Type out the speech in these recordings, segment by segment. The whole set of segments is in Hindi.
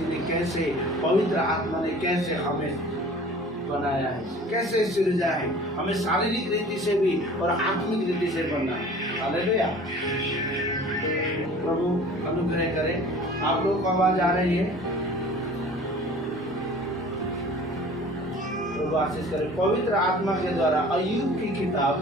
ने कैसे, पवित्र आत्मा ने कैसे हमें बनाया है, कैसे सृजा है, हमें शारीरिक रीति से भी और आत्मिक रीति से बनना है। हालेलुया। प्रभु अनुग्रह करे। आप लोग को आवाज आ रही है? प्रभु आशीष करे। पवित्र आत्मा के द्वारा अय्यूब की किताब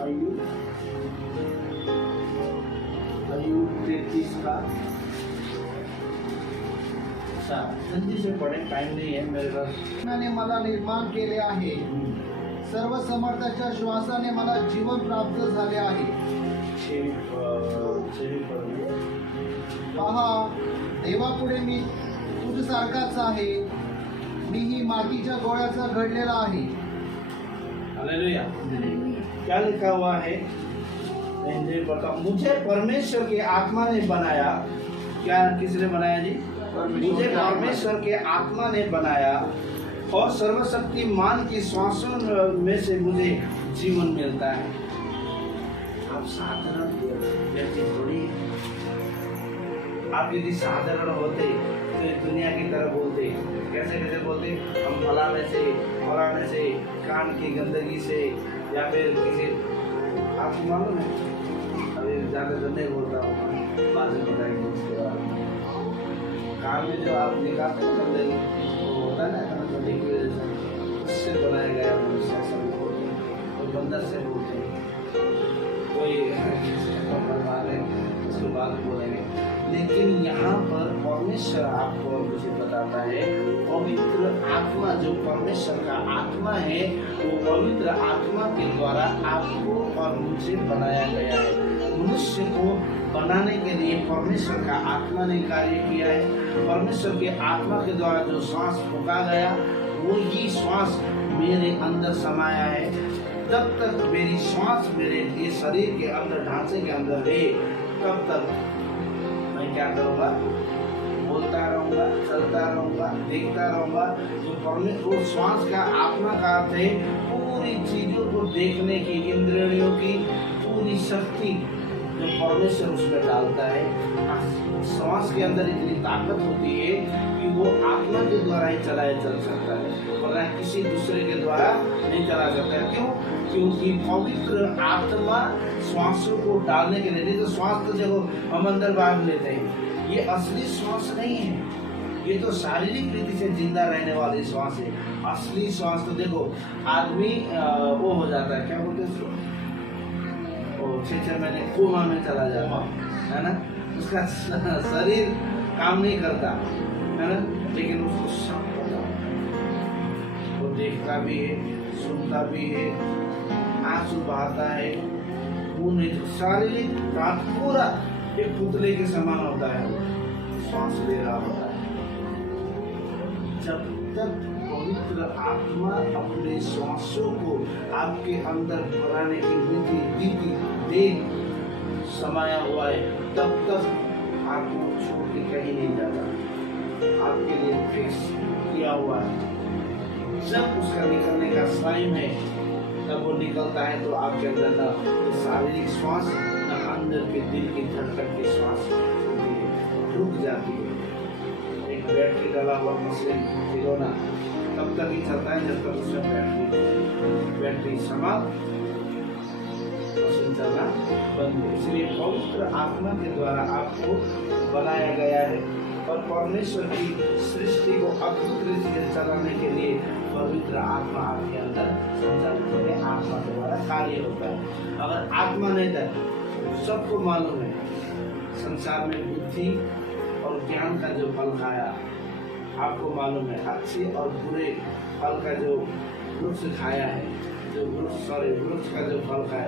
अय्यूब 33 का जल्दी से पढ़े, टाइम नहीं है मेरे पास। ने मला निर्माण केले आहे, सर्व समर्थाच्या श्वासाने मला जीवन प्राप्त झाले आहे। पहा, देवापुढे मी तुझसारखाच आहे, मीही मातीच्या गोळ्याचा घडलेला आहे। हालेलुया। क्या लिखा हुआ है? मुझे परमेश्वर की आत्मा ने बनाया। क्या किसने बनाया जी? मुझे परमेश्वर के आत्मा ने बनाया और सर्वशक्तिमान की श्वासों में से मुझे जीवन मिलता है। आप साधारण व्यक्ति थोड़ी। आप यदि साधारण होते तो दुनिया की तरह बोलते। कैसे कैसे बोलते? हम फलाने से कान की गंदगी से या फिर किसी, आपको मालूम है, अभी ज़्यादा तो नहीं बोलता हूँ, बाद में बताएंगे उसके बारे में। कान में जो आप निकालते हैं गंदगी, वो होता है ना गंदगी की वजह से, उससे बनाया गया मनुष्य, ऐसा बोलते हैं। कोई बंदर से बोलते हैं, कोई मारे उसके बाद बोलेंगे। लेकिन यहाँ पर परमेश्वर आपको मुझे बताता है, पवित्र आत्मा जो परमेश्वर का आत्मा है, वो पवित्र आत्मा के द्वारा आपको और मुझे बनाया गया है। मनुष्य को बनाने के लिए परमेश्वर का आत्मा ने कार्य किया है। परमेश्वर के आत्मा के द्वारा जो श्वास फूंका गया, वो ही श्वास मेरे अंदर समाया है। तब तक मेरी श्वास मेरे ये शरीर के अंदर, ढांचे के अंदर है, तब तक मैं क्या करूँगा? बोलता रहूँगा, चलता रहूँगा, देखता रहूँगा। जो परमेश्वर, वो श्वास का आत्मा का अर्थ है पूरी चीज़ों को देखने की, इंद्रियों की पूरी शक्ति जो परमेश्वर उसमें डालता है। श्वास के अंदर इतनी ताकत होती है कि वो आत्मा के द्वारा ही चलाया चल सकता है, वरना किसी दूसरे के द्वारा नहीं चला सकता है। क्यों? क्योंकि पवित्र आत्मा श्वासों को डालने के लिए, नहीं तो श्वास तो जब हम अंदर बाहर लेते हैं, ये असली श्वास नहीं है, ये तो शारीरिक रीति से जिंदा रहने वाली श्वास है। असली श्वास तो देखो, आदमी वो हो जाता है, क्या बोलते हैं उसको, 6 महीने कोमा में चला जाता है ना, उसका शरीर काम नहीं करता है ना, लेकिन उसको सब पता, वो देखता भी है, सुनता भी है, आंसू बहाता है, वो नहीं तो शारीरिक पूरा एक पुतले के समान होता है, श्वास ले रहा होता है। जब तक पवित्र आत्मा अपने श्वासों को आपके अंदर भराने की रीति दे समाया हुआ है, तब तक आपको छोड़ के कहीं नहीं जाता, आपके लिए फिक्स किया हुआ है। जब उसका निकलने का टाइम है, तब वो निकलता है, तो आपके अंदर ना तो शारीरिक श्वास, ना अंदर के दिल की धड़कन की श्वास रुक जाती है। एक बैटरी डाला हुआ मशीन खिलौना तब तक ही चलता है जब तक उसमें बैटरी समाप्त, मशीन चलना बंद है। इसलिए पवित्र आत्मा के द्वारा आपको बनाया गया है और परमेश्वर की सृष्टि को अद्भुत रीति से चलाने के लिए पवित्र आत्मा आपके अंदर संचालित होकर आत्मा के द्वारा कार्य होता है। अगर आत्मा नहीं था, सबको मालूम है संसार में बुद्धि और ज्ञान का जो फल खाया, आपको मालूम है अच्छे और बुरे फल का जो वृक्ष खाया है, जो वृक्ष का जो फल खाया,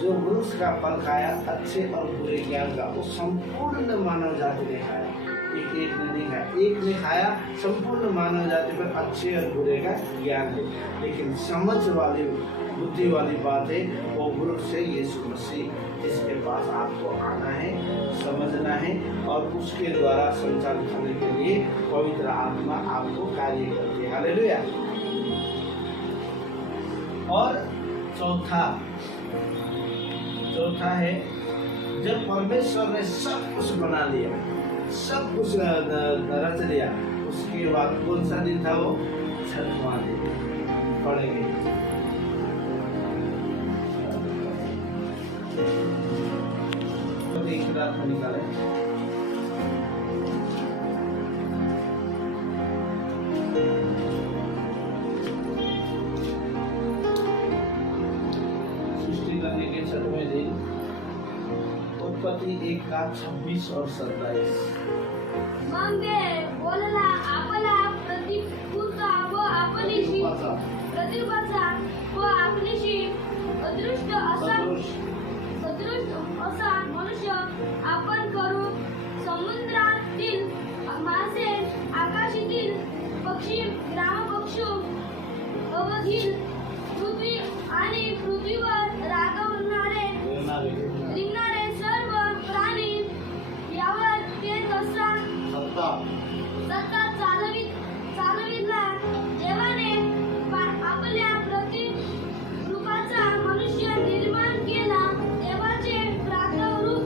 जो वृक्ष का फल खाया अच्छे और बुरे ज्ञान का, वो संपूर्ण मानव जाति ने खाया। एक ने नहीं खाया। एक ने खाया, संपूर्ण मानव जाति पर अच्छे और बुरे का ज्ञान है। लेकिन समझ वाली बुद्धि वाली बात है वो गुरु से यीशु मसीह, इसके पास आपको आना है, समझना है और उसके द्वारा संचालित होने के लिए पवित्र आत्मा आपको कार्य करती है। हालेलुया। और चौथा है, जब परमेश्वर ने सब कुछ बना लिया, सब कुछ रच लिया, उसके बाद कौन सा दिन था वो? छठवां दिन। पढ़ेंगे तो एक रात में निकाले। सृष्टि करने के छठवें दिन, उत्पत्ति 1 का 26 और 27। मग ते बोलला, आपला प्रतिपुरुषा व आपलीशी प्रतिरूपाचा व आपलीशी सदृश असा मनुष्य आपण करू, समुद्रातील मासे, आकाशातील पक्षी, ग्रामपक्षी, अवधील पृथ्वी आणि पृथ्वीवर रिंगणारे सर्व प्राणी यावर ते कसा सत्ता चालविला. देवाने आपल्या प्रतिरूपाचा मनुष्य निर्माण केला. देवाचे प्रातिरूप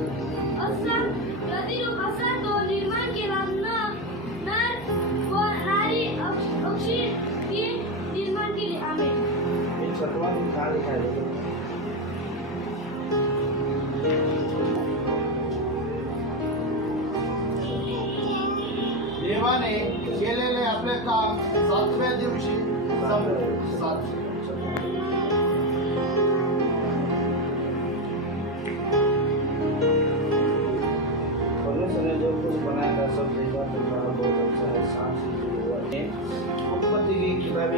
असा तो निर्माण केला. नर व नारी अक्षी ती निर्माण केली. आमेन. देवाने केलेले आपले काम 7व्या दिवशी संपले. परमेश्वर ने जो कुछ बनाया था सब देखा तो बड़ा बहुत अच्छा है। साफ हुआ है। उत्पत्ति की किताब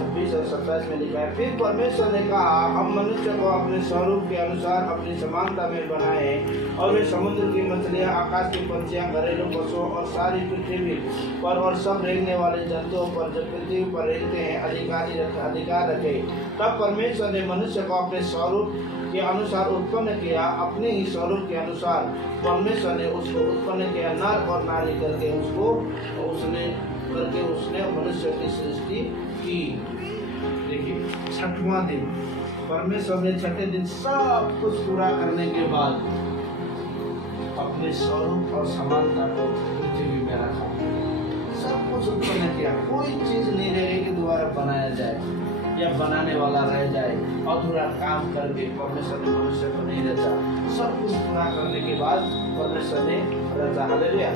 26 और 27 में लिखा है, फिर परमेश्वर ने कहा, हम मनुष्य को अपने स्वरूप के अनुसार अपनी समानता में बनाए और वे समुद्र की मछलियां, आकाश की पंछियां, घरेलू पशुओं और सारी पृथ्वी पर और सब रेंगने वाले जंतुओं पर जो पृथ्वी पर रहते हैं अधिकार रखे। तब परमेश्वर ने मनुष्य को अपने स्वरूप के अनुसार उत्पन्न किया, अपने ही स्वरूप के अनुसार परमेश्वर ने उसको उत्पन्न किया, नर और नारी करके उसने मनुष्य की सृष्टि की। देखिए, छठवां दिन परमेश्वर ने छठे दिन सब कुछ पूरा करने के बाद अपने स्वरूप और समानता को पृथ्वी में रखा। सब कुछ उत्पन्न किया, कोई चीज नहीं रहेगी कि दोबारा बनाया जाए या बनाने वाला रह जाए। अधूरा काम करके परमेश्वर ने मनुष्य को नहीं रचा। सब कुछ पूरा करने के बाद परमेश्वर ने रचा। हालेलुया।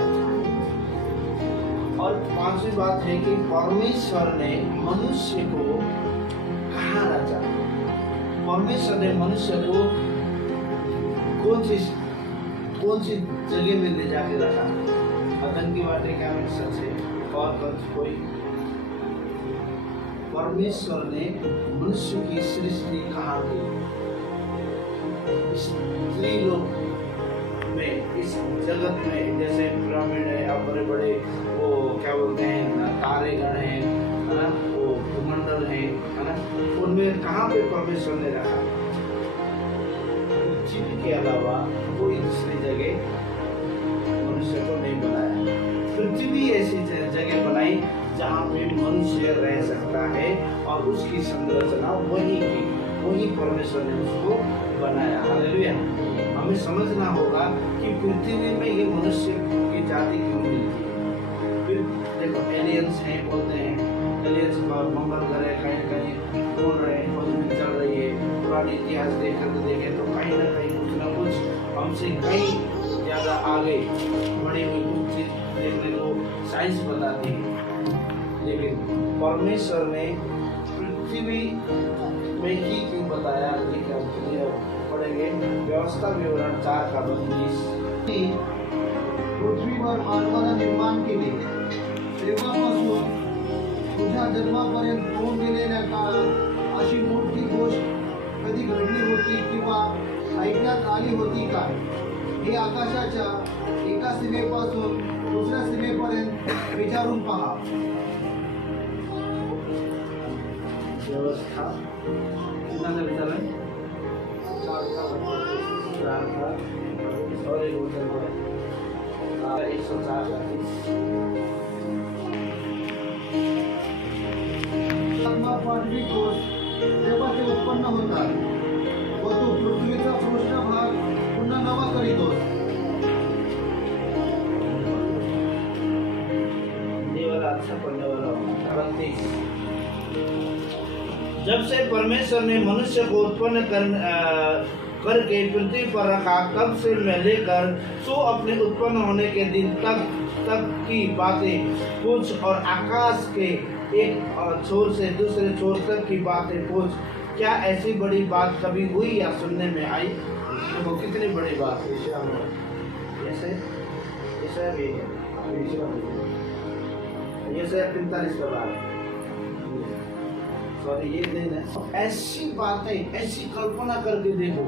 और पांचवी बात है कि परमेश्वर ने मनुष्य को कहाँ रचा? परमेश्वर ने मनुष्य को कौन सी जगह में ले जाके रखा? अदन की वाटिका में सच है और कोई। परमेश्वर ने मनुष्य की सृष्टि कहाँ की? स्त्री लोग में, इस जगत में, जैसे पिरामिड है, अब बड़े बड़े वो क्या बोलते हैं, तारेगण है ना, वो भूमंडल है ना, उनमें कहाँ पे परमेश्वर ने रखा? पृथ्वी के अलावा कोई दूसरी जगह मनुष्य को नहीं बनाया। पृथ्वी ऐसी जगह बनाई जहाँ पे मनुष्य रह सकता है और उसकी संरचना वही परमेश्वर ने उसको बनाया। हालेलुया। हमें समझना होगा कि पृथ्वी में ये मनुष्य की जाति क्यों मिलती है। फिर देखो, एलियंस हैं, बोलते हैं एलियंस और मंगल ग्रह कहीं ढूंढ रहे हैं, खोज में चल रही है। पुरानी इतिहास देखें तो कहीं ना कहीं कुछ ना कुछ हमसे कहीं ज़्यादा आगे बढ़ी हुई कुछ चीज देखने को साइंस बताती है। लेकिन परमेश्वर ने पृथ्वी में ही क्यों बताया? पढ़ेंगे व्यवस्था विवरण 4 का 32। पृथ्वीवर मानवाला निर्माण केले, तेव्हापासून तुझ्या जन्मापर्यंत होऊन गेलेल्या काळात अशी मोठी गोष्ट कधी घडली होती किंवा ऐकण्यात आली होती काय? हे आकाशाच्या एका सीमेपासून दुसऱ्या सीमेपर्यंत विचारून पहा. व्यवस्था कितना का विचार है? 4 का और एक वचन है 104 आत्मा पांढरी कोश जेव्हा ते उत्पन्न होतात व तू पृथ्वीचा पृष्ठभाग पुन्हा नवा करीतोस. ये वाला अच्छा पढ़ने वाला होगा. 38 जब से परमेश्वर ने मनुष्य को उत्पन्न करके पृथ्वी पर रखा तब से मैं लेकर सो अपने उत्पन्न होने के दिन तक की बातें पूछ और आकाश के एक छोर से दूसरे छोर तक की बातें पूछ. क्या ऐसी बड़ी बात कभी हुई या सुनने में आई? वो कितनी बड़ी बात है. ऐसे ऐसे भी ये 45 का बात है. सॉरी ये दिन है. ऐसी बातें ऐसी कल्पना करके देखो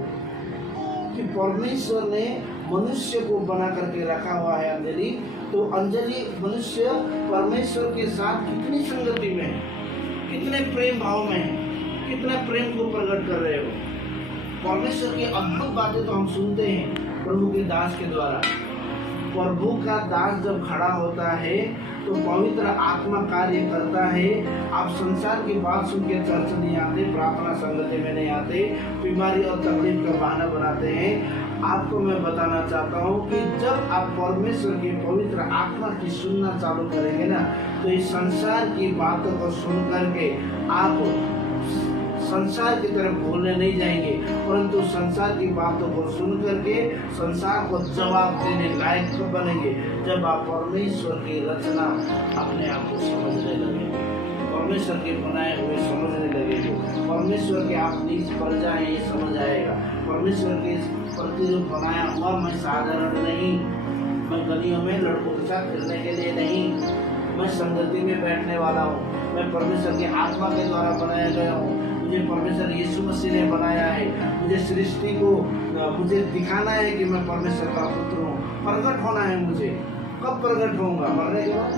कि परमेश्वर ने मनुष्य को बना करके रखा हुआ है अंजलि. तो अंजलि मनुष्य परमेश्वर के साथ कितनी संगति में है, कितने प्रेम भाव में है, कितने प्रेम को प्रकट कर रहे हो. परमेश्वर की अद्भुत बातें तो हम सुनते हैं प्रभु के दास के द्वारा. प्रभु का दास जब खड़ा होता है तो पवित्र आत्मा कार्य करता है. आप संसार की बात सुन के चर्च नहीं आते, प्रार्थना संगति में नहीं आते, बीमारी और तकलीफ का बहाना बनाते हैं. आपको मैं बताना चाहता हूँ कि जब आप परमेश्वर की पवित्र आत्मा की सुनना चालू करेंगे ना तो इस संसार की बातों को सुन करके आप संसार की तरफ भूलने नहीं जाएंगे, परंतु संसार की बातों को सुन करके संसार को जवाब देने लायक बनेंगे. जब आप परमेश्वर की रचना अपने आप को समझने लगेंगे, परमेश्वर के बनाए हुए समझने लगेंगे, परमेश्वर के आप नीच प्रजा हैं ये समझ आएगा. परमेश्वर के प्रतिरूप बनाया हुआ मैं साधारण नहीं, मैं गलियों में लड़कों के साथ फिरने के लिए नहीं, मैं संगति में बैठने वाला हूँ. मैं परमेश्वर की आत्मा के द्वारा बनाया गया हूँ. मुझे परमेश्वर यीशु मसीह ने बनाया है. मुझे सृष्टि को मुझे दिखाना है कि मैं परमेश्वर का पुत्र हूँ. प्रकट होना है मुझे. कब प्रकट होऊंगा? मरने के बाद.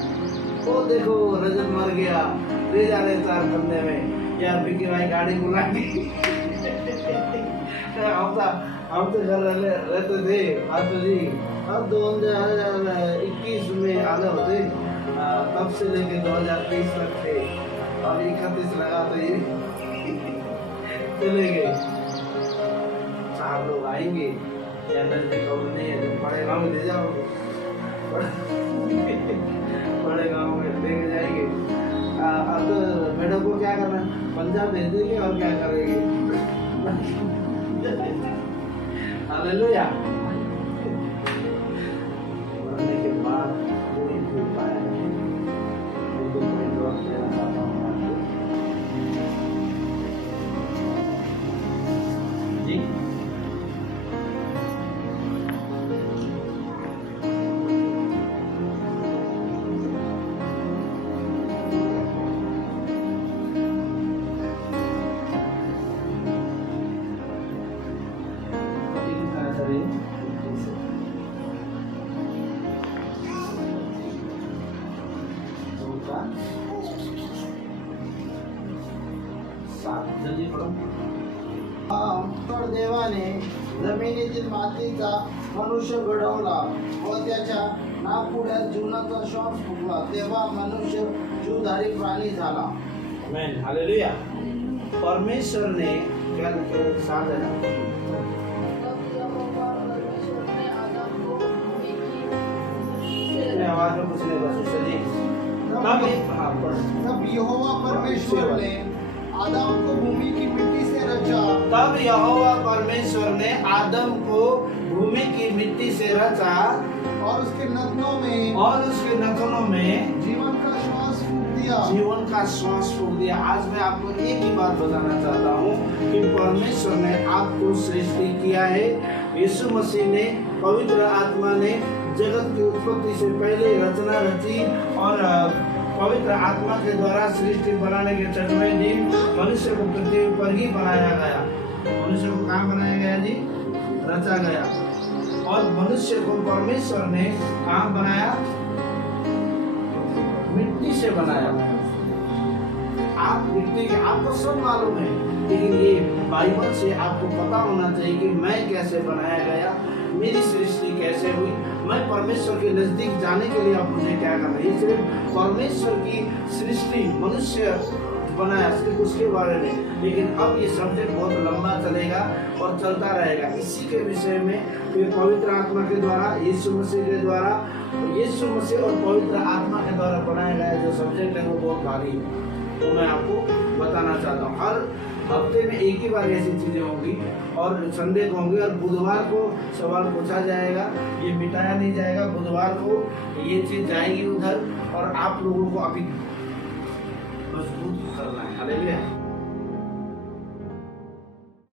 वो देखो रजत मर गया, ले जा रहे 4 बंदे में यार बिकी भाई गाड़ी बुला दी. हम तो घर रहते थे मास्टर जी. अब 2021 में आने होते तब से लेके 2023 तक थे और 31 लगा तो ये चले गए. 4 लोग आएंगे या नहीं है तो बड़े गाँव में ले जाओ, बड़े गाँव में लेके जाएंगे. अब तो मैडम को क्या करना, पंजाब भेज देंगे और क्या करेंगे. हालेलुया. मरने के बाद कोई भूल पाया नहीं. तो मैं दुआ देना चाहता हूँ जी. तर देवाने जमिनीतील मातीचा मनुष्य घडवला व त्याच्या नाकपुड्यात जीवनाचा श्वास फुकला. तेव्हा मनुष्य जीवधारी प्राणी झाला. आमेन. हालेलुया. परमेश्वर ने क्या साथ है ना आवाज में कुछ नहीं बस तब यहोवा परमेश्वर ने आदम को भूमि की मिट्टी से रचा. तब यहोवा परमेश्वर ने आदम को भूमि की मिट्टी से रचा और उसके नथनों में जीवन का श्वास फूंक दिया. जीवन का श्वास फूंक दिया. आज मैं आपको एक ही बात बताना चाहता हूँ कि परमेश्वर ने आपको सृष्टि किया है. यीशु मसीह ने पवित्र आत्मा ने जगत की उत्पत्ति से पहले रचना रची और पवित्र आत्मा के द्वारा सृष्टि बनाने के 6वें दिन मनुष्य को पृथ्वी पर ही बनाया गया. मनुष्य को कहाँ बनाया गया जी? रचा गया. और मनुष्य को परमेश्वर ने कहाँ बनाया? मिट्टी से बनाया है। आप मिट्टी के, आपको सब मालूम है, लेकिन ये बाइबल से आपको पता होना चाहिए कि मैं कैसे बनाया गया, मेरी सृष्टि कैसे हुई, मैं परमेश्वर के नजदीक जाने के लिए अब मुझे क्या करना है। ये सिर्फ परमेश्वर की सृष्टि मनुष्य बनाया, सिर्फ उसके बारे में, लेकिन अब ये सब्जेक्ट बहुत लंबा चलेगा और चलता रहेगा। इसी के विषय में फिर पवित्र आत्मा के द्वारा, यीशु मसीह के द्वारा, यीशु मसीह और पवित्र आत्मा के द्वारा बनाया गया जो सब्जेक्ट है वो बहुत भारी है, तो मैं आपको बताना चाहता हूँ। हर हफ्ते में एक ही बार ऐसी चीजें होंगी और संडे को होंगी और बुधवार को सवाल पूछा जाएगा, ये मिटाया नहीं जाएगा। बुधवार को ये चीज जाएगी उधर और आप लोगों को अभी मजबूत करना है। हालेलुया।